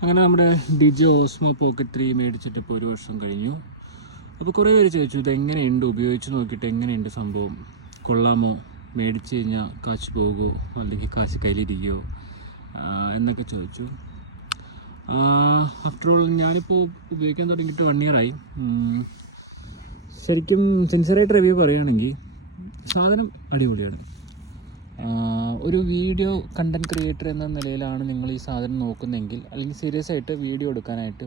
അങ്ങനെ നമ്മുടെ ഡിജി Osmo pocket 3 മേടിച്ചിട്ട് ഇപ്പോൾ 1 വർഷം കഴിഞ്ഞു. അപ്പോൾ കുറേ പേര് ചോദിച്ചു ഇതെങ്ങനെയുണ്ട്, ഉപയോഗിച്ച് നോക്കിയിട്ട് എങ്ങനെയുണ്ട് സംഭവം, കൊള്ളാമോ, മേടിച്ച് കഴിഞ്ഞാൽ കാശ് പോകുമോ അല്ലെങ്കിൽ കാശ് കയ്യിലിരിക്കുമോ എന്നൊക്കെ ചോദിച്ചു. ആഫ്റ്റർ ഓൾ ഞാനിപ്പോൾ ഉപയോഗിക്കാൻ തുടങ്ങിയിട്ട് 1 ഇയറായി. ശരിക്കും സിൻസിയറായിട്ട് റിവ്യൂ പറയുകയാണെങ്കിൽ സാധനം അടിപൊളിയാണ്. ഒരു വീഡിയോ കണ്ടൻറ് ക്രിയേറ്റർ എന്ന നിലയിലാണ് നിങ്ങൾ ഈ സാധനം നോക്കുന്നതെങ്കിൽ, അല്ലെങ്കിൽ സീരിയസ് ആയിട്ട് വീഡിയോ എടുക്കാനായിട്ട്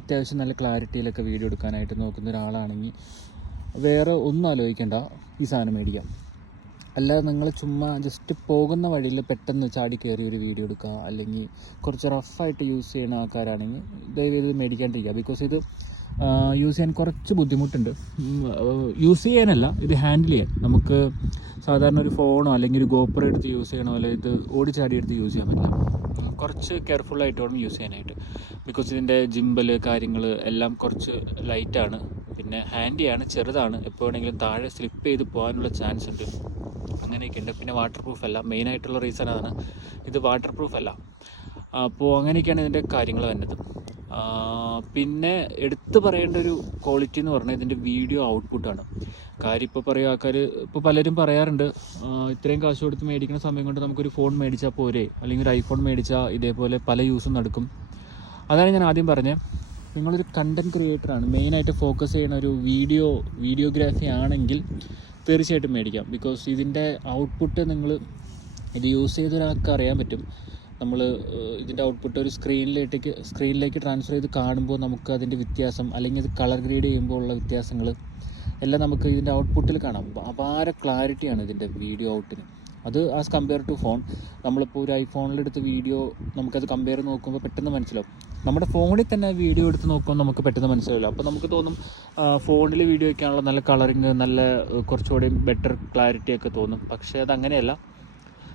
അത്യാവശ്യം നല്ല ക്ലാരിറ്റിയിലൊക്കെ വീഡിയോ എടുക്കാനായിട്ട് നോക്കുന്ന ഒരാളാണെങ്കിൽ വേറെ ഒന്നും ആലോചിക്കേണ്ട, ഈ സാധനം മേടിക്കാം. അല്ലാതെ നിങ്ങൾ ചുമ്മാ ജസ്റ്റ് പോകുന്ന വഴിയിൽ പെട്ടെന്ന് ചാടി കയറി ഒരു വീഡിയോ എടുക്കുക, അല്ലെങ്കിൽ കുറച്ച് റഫായിട്ട് യൂസ് ചെയ്യുന്ന ആൾക്കാരാണെങ്കിൽ ദയവേത് മേടിക്കാണ്ടിരിക്കുക. ബിക്കോസ് ഇത് യൂസ് ചെയ്യാൻ കുറച്ച് ബുദ്ധിമുട്ടുണ്ട്. യൂസ് ചെയ്യാനല്ല, ഇത് ഹാൻഡിൽ ചെയ്യാൻ. നമുക്ക് സാധാരണ ഒരു ഫോണോ അല്ലെങ്കിൽ ഒരു ഗോപ്രോ എടുത്ത് യൂസ് ചെയ്യണോ, അല്ലെങ്കിൽ ഇത് ഓടിച്ചാടി എടുത്ത് യൂസ് ചെയ്യാൻ പറ്റില്ല. കുറച്ച് കെയർഫുള്ളായിട്ട് വേണം യൂസ് ചെയ്യാനായിട്ട്. ബിക്കോസ് ഇതിൻ്റെ ജിമ്പൽ കാര്യങ്ങൾ എല്ലാം കുറച്ച് ലൈറ്റാണ്, പിന്നെ ഹാൻഡിയാണ്, ചെറുതാണ്, എപ്പോൾ വേണമെങ്കിലും താഴെ സ്ലിപ്പ് ചെയ്ത് പോകാനുള്ള ചാൻസ് ഉണ്ട്. അങ്ങനെയൊക്കെ ഉണ്ട്. പിന്നെ വാട്ടർ പ്രൂഫ് അല്ല, മെയിനായിട്ടുള്ള റീസൺ അതാണ്, ഇത് വാട്ടർ പ്രൂഫ് അല്ല. അപ്പോൾ അങ്ങനെയൊക്കെയാണ് ഇതിൻ്റെ കാര്യങ്ങൾ വരുന്നത്. പിന്നെ എടുത്തു പറയേണ്ട ഒരു ക്വാളിറ്റി എന്ന് പറഞ്ഞാൽ ഇതിൻ്റെ വീഡിയോ ഔട്ട്പുട്ടാണ്. കാര്യം ഇപ്പോൾ പറയുക ആൾക്കാർ, ഇപ്പോൾ പലരും പറയാറുണ്ട് ഇത്രയും കാശ് കൊടുത്ത് മേടിക്കുന്ന സമയം കൊണ്ട് നമുക്കൊരു ഫോൺ മേടിച്ചാൽ പോരെ, അല്ലെങ്കിൽ ഒരു ഐഫോൺ മേടിച്ചാൽ ഇതേപോലെ പല യൂസും നടക്കും. അതാണ് ഞാൻ ആദ്യം പറഞ്ഞത്. നിങ്ങളൊരു കണ്ടൻറ് ക്രിയേറ്ററാണ്, മെയിനായിട്ട് ഫോക്കസ് ചെയ്യുന്ന ഒരു വീഡിയോഗ്രാഫി ആണെങ്കിൽ തീർച്ചയായിട്ടും മേടിക്കാം. ബിക്കോസ് ഇതിൻ്റെ ഔട്ട്പുട്ട് നിങ്ങൾ ഇത് യൂസ് ചെയ്ത ഒരാൾക്ക് അറിയാൻ പറ്റും. നമ്മൾ ഇതിൻ്റെ ഔട്ട്പുട്ട് ഒരു സ്ക്രീനിലേക്ക് ട്രാൻസ്ഫർ ചെയ്ത് കാണുമ്പോൾ നമുക്ക് അതിൻ്റെ വ്യത്യാസം, അല്ലെങ്കിൽ ഇത് കളർ ഗ്രേഡ് ചെയ്യുമ്പോൾ ഉള്ള വ്യത്യാസങ്ങൾ എല്ലാം നമുക്ക് ഇതിൻ്റെ ഔട്ട്പുട്ടിൽ കാണാം. അപാര ക്ലാരിറ്റിയാണ് ഇതിൻ്റെ വീഡിയോ ഔട്ടിന്. അത് ആസ് കമ്പയർ ടു ഫോൺ. നമ്മളിപ്പോൾ ഒരു ഐഫോണിലെടുത്ത് വീഡിയോ നമുക്കത് കമ്പയർ നോക്കുമ്പോൾ പെട്ടെന്ന് മനസ്സിലാവും. നമ്മുടെ ഫോണിൽ തന്നെ വീഡിയോ എടുത്ത് നോക്കുമ്പോൾ നമുക്ക് പെട്ടെന്ന് മനസ്സിലാവില്ല. അപ്പോൾ നമുക്ക് തോന്നും ഫോണിൽ വീഡിയോ വയ്ക്കാനുള്ള നല്ല കളറിങ്, നല്ല കുറച്ചുകൂടി ബെറ്റർ ക്ലാരിറ്റിയൊക്കെ തോന്നും. പക്ഷേ അതങ്ങനെയല്ല.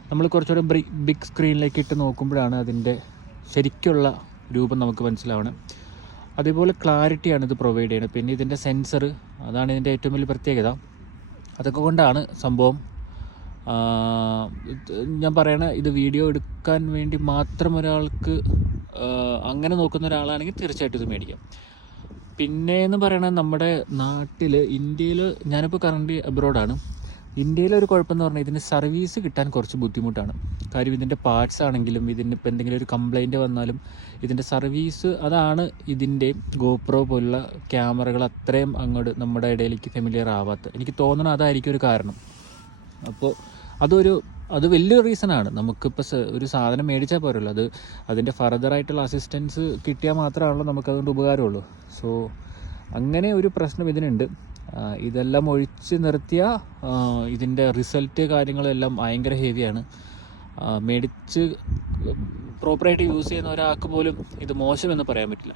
നമ്മൾ കുറച്ചുകൂടി ബിഗ് സ്ക്രീനിലേക്ക് ഇട്ട് നോക്കുമ്പോഴാണ് അതിൻ്റെ ശരിക്കുള്ള രൂപം നമുക്ക് മനസ്സിലാവണം. അതേപോലെ ക്ലാരിറ്റിയാണ് ഇത് പ്രൊവൈഡ് ചെയ്യുന്നത്. പിന്നെ ഇതിൻ്റെ സെൻസർ, അതാണ് ഇതിൻ്റെ ഏറ്റവും വലിയ പ്രത്യേകത. അതൊക്കെ കൊണ്ടാണ് സംഭവം ഞാൻ പറയണ, ഇത് വീഡിയോ എടുക്കാൻ വേണ്ടി മാത്രം ഒരാൾക്ക് അങ്ങനെ നോക്കുന്ന ഒരാളാണെങ്കിൽ തീർച്ചയായിട്ടും ഇത് മേടിക്കാം. പിന്നെ എന്ന് പറയണത് നമ്മുടെ നാട്ടിൽ, ഇന്ത്യയിൽ, ഞാനിപ്പോൾ കറൻറ്റ് അബ്രോഡാണ്. ഇന്ത്യയിലൊരു കുഴപ്പമെന്ന് പറഞ്ഞാൽ ഇതിന് സർവീസ് കിട്ടാൻ കുറച്ച് ബുദ്ധിമുട്ടാണ്. കാര്യം ഇതിൻ്റെ പാർട്സ് ആണെങ്കിലും, ഇതിന് ഇപ്പോൾ എന്തെങ്കിലും ഒരു കംപ്ലൈൻറ്റ് വന്നാലും ഇതിൻ്റെ സർവീസ്, അതാണ് ഇതിൻ്റെ ഗോപ്രോ പോലുള്ള ക്യാമറകൾ അത്രയും അങ്ങോട്ട് നമ്മുടെ ഇടയിലേക്ക് ഫെമിലിയർ ആവാത്തത്. എനിക്ക് തോന്നണം അതായിരിക്കും ഒരു കാരണം. അപ്പോൾ അത് വലിയൊരു റീസണാണ്. നമുക്കിപ്പോൾ ഒരു സാധനം മേടിച്ചാൽ പോരല്ലോ, അതിൻ്റെ ഫർദറായിട്ടുള്ള അസിസ്റ്റൻസ് കിട്ടിയാൽ മാത്രമാണല്ലോ നമുക്കതുകൊണ്ട് ഉപകാരമുള്ളൂ. സോ അങ്ങനെ ഒരു പ്രശ്നം ഇതിനുണ്ട്. ഇതെല്ലാം ഒഴിച്ച് നിർത്തിയാൽ ഇതിൻ്റെ റിസൾട്ട് കാര്യങ്ങളെല്ലാം ഭയങ്കര ഹെവിയാണ്. മേടിച്ച് പ്രോപ്പറായിട്ട് യൂസ് ചെയ്യുന്ന ഒരാൾക്ക് പോലും ഇത് മോശമെന്ന് പറയാൻ പറ്റില്ല.